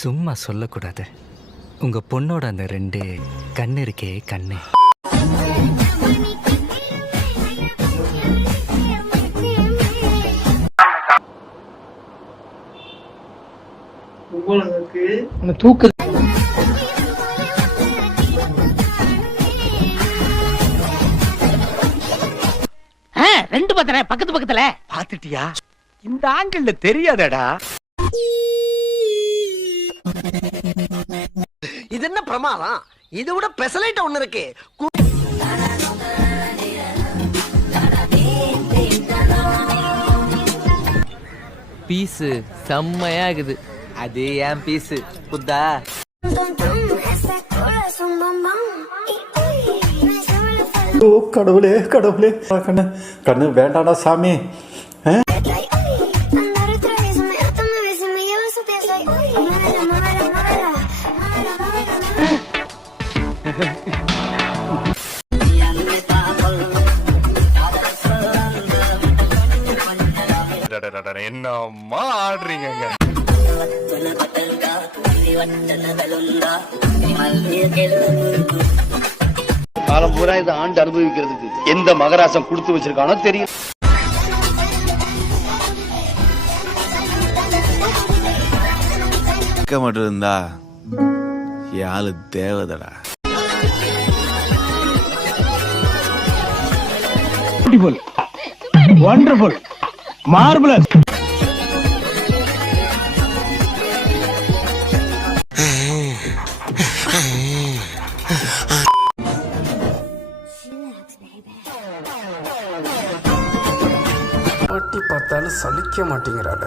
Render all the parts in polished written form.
சும்மா சொல்லக்கூடாது. உங்க பொண்ணோட அந்த 2 கண்ணு இருக்கே கண்ணு. தூக்கு ரெண்டு பத்திர பக்கத்து பக்கத்துல பாத்துட்டியா? இந்த ஆங்கிள் தெரியாதடா. இது என்ன பிரமாதம்? இதை விட பெசலைட் ஒண்ணு இருக்கு. பீஸு செம்மையா இருக்குது. அது ஏன் பீஸு புத்தா? கடவுளே கடவுளே, கண்ணு கண்ணு வேண்டாடா சாமி. என்னம்மா ஆடுறீங்க? காலம் பூரா இதை ஆண்டு அனுபவிக்கிறதுக்கு எந்த மகராசம் கொடுத்து வச்சிருக்கானோ தெரியும். மட்டும் இருந்தா யாழு தேவதடா. Wonderful marvellous. பாட்டி பார்த்தாலும் சலிக்க மாட்டேங்கிறாள்.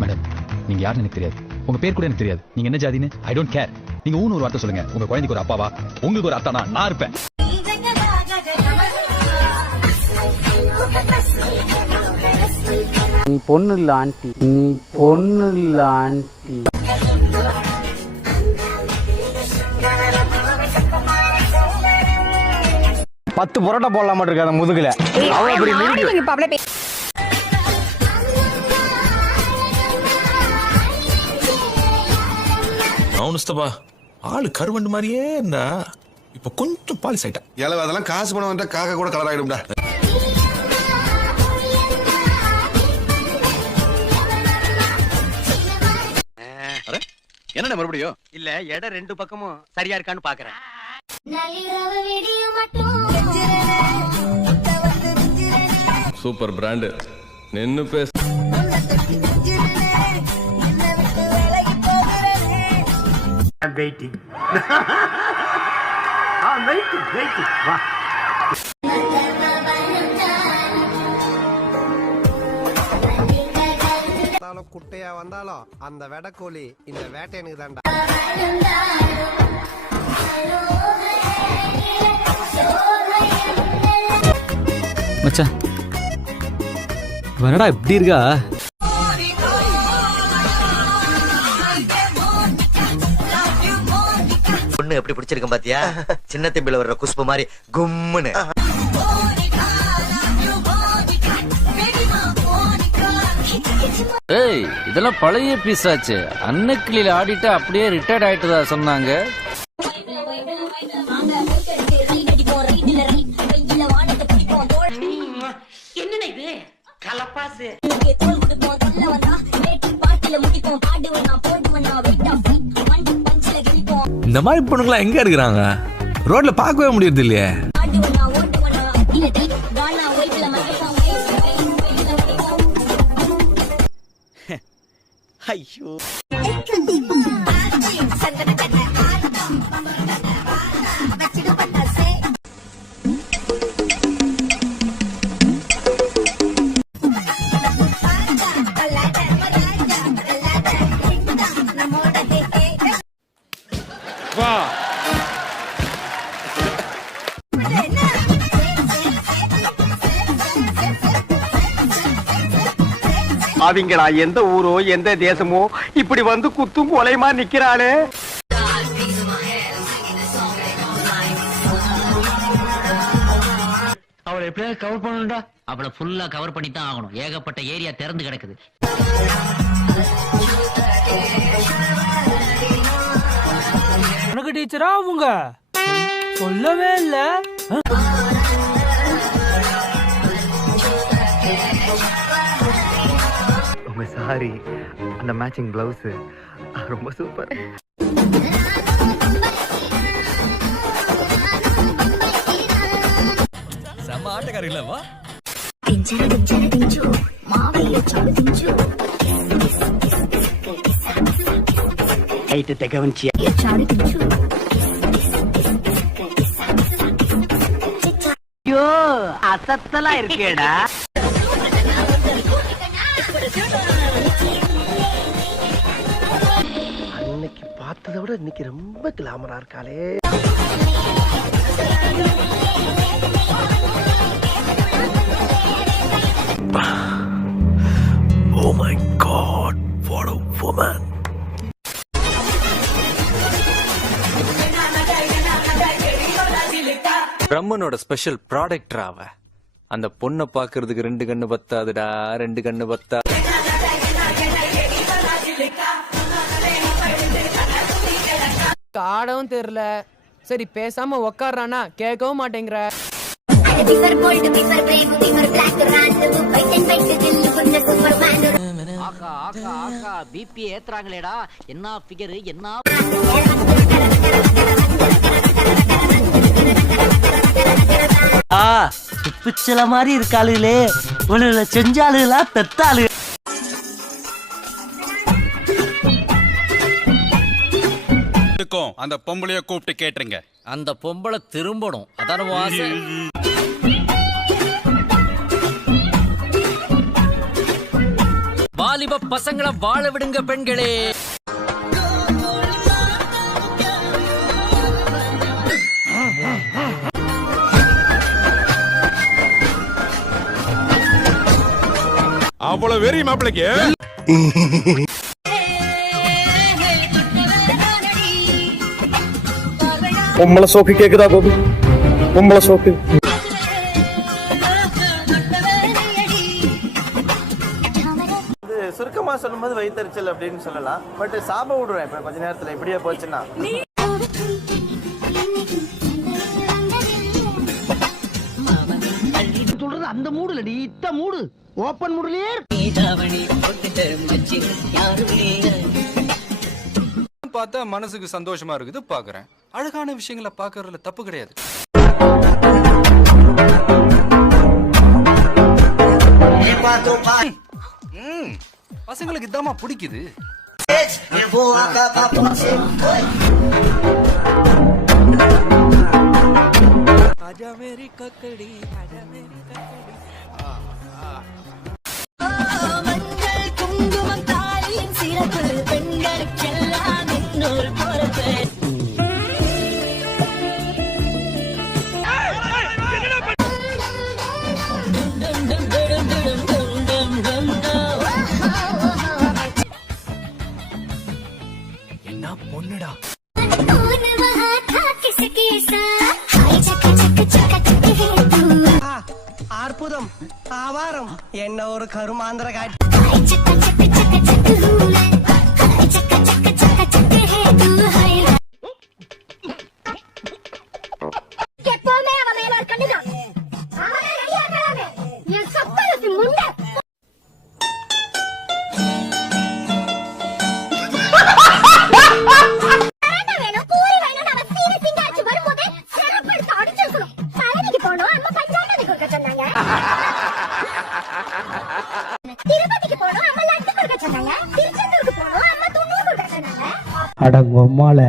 மேடம், நீங்க யாருன்னு எனக்கு தெரியாது. உங்க பேர் கூட எனக்கு தெரியாது. நீங்க என்ன ஜாதின்னு ஐ டோன்ட் கேர். நீங்க ஊன்னு ஒரு வார்த்தை சொல்லுங்க. உங்க குழந்தைக்கு ஒரு அப்பாவா, உங்களுக்கு ஒரு அத்தானா நான் இருப்பேன். நீ பொண்ணு இல்ல ஆண்டி, நீ பொண்ணு இல்ல ஆண்டி. பத்து புரோட்டா போடலாம் மட்டும் இருக்காத முதுகுல. முஸ்தபா ஆளு கருவண்டு மாதிரியே இருந்தா இப்ப கொஞ்சம் பாலிஸ் ஆயிட்டா. அதெல்லாம் காசு பணம் வந்தா காக்க கூட கலர் ஆயிடும்டா. என்ன மறுபடியும் இல்ல இடம் 2 பக்கமும் சரியா இருக்கான்னு பாக்குறேன். சூப்பர் பிராண்டு நின்னு பேச. வெயிட்டிங். வெயிட்டிங் வா. குட்டையா வந்தாலும் அந்த வெடக்கோழி இந்த வேட்டையனுக்கு தான்டா. மச்சான் வரடா, எப்படி இருக்கா? பொண்ணு எப்படி பிடிச்சிருக்கேன் பாத்தியா? சின்ன தம்பில வர்ற குஷ்பு மாதிரி கும்முன்னு. ஏய், இதெல்லாம் பழைய பீஸ் ஆச்சு. அன்னக்கிளியில ஆடிட்டு அப்படியே ரிட்டையர்ட் ஆயிட்டதா சொன்னாங்க. என்னடா இது கலப்பாசு? இந்த மாதிரி பொண்ணுங்களா எங்க இருக்கிறாங்க? ரோட்ல பார்க்கவே முடியறது இல்லையே. ஐயோ வா அவங்களா எந்த ஊரோ எந்த தேசமோ இப்படி வந்து குத்தும் கொலைமா நிக்கிறாளே. அவளை அவளை எப்படியாவது கவர் பண்ணணும்டா. அவளை ஃபுல்லா கவர் பண்ணி தான் ஆகணும். ஏகப்பட்ட ஏரியா திறந்து கிடக்குது. உனக்கு டீச்சரா அவங்க சொல்லவே இல்ல. உங்க சாரி, அந்த மேட்சிங் பிளவுஸ் ரொம்ப சூப்பர். செம்ம ஆட்டக்காரங்களா. ஐட்டத்தை கவனிச்சியா? ஐயோ அசத்தலா இருக்கேடா. அன்னைக்கு பார்த்ததை விட இன்னைக்கு ரொம்ப கிளாமரா இருக்காளே. Oh my God, what a woman. பிரம்மனோட ஸ்பெஷல் ப்ராடக்ட் அவ. அந்த பொண்ணை பாக்குறதுக்கு 2 கண்ணு பத்தாதுடா, 2 கண்ணு பத்தா. காடவும் தெரியல. சரி பேசாம உக்காடுறானா கேட்கவும் மாட்டேங்கிற. ஆக்கா ஆக்கா ஆக்கா பிபி ஏத்துறாங்களேடா. என்ன ஃபிகர் என்ன. பிச்சல மாதிரி இருக்காளுகளே, உள்ள செஞ்சாளுகளா பெத்தாளு. அந்த பொம்பளைய கூப்பிட்டு கேட்டுருங்க. அந்த பொம்பளை திரும்பணும் அதான ஆசை. வாலிப பசங்களை வாழ விடுங்க பெண்களே. அவ்வளவு வெறி மாப்பிளைக்கு. பொம்பளை சோக்கு கேக்குதா கோபி? பொம்பளை சோக்கு. சுருக்கமா சொல்லும்போது வயிற்றுச்சல் அப்படின்னு சொல்லலாம். பட் சாப விடுறேன் இப்ப கொஞ்ச நேரத்துல இப்படியே போச்சுன்னா. சொல்றது அந்த மூடுல இத்த மூடு ஓபன் மூடுலயே பார்த்தா மனசுக்கு சந்தோஷமா இருக்குது பாக்குறேன். அழகான விஷயங்களை பாக்குறதுல தப்பு கிடையாது. பசங்களுக்கு இதாமா பிடிக்குது. என்ன பொண்ணுடா. அற்புதம் ஆவாரம் என்ன ஒரு கருமாந்திர காட்சி. அட பொம்மால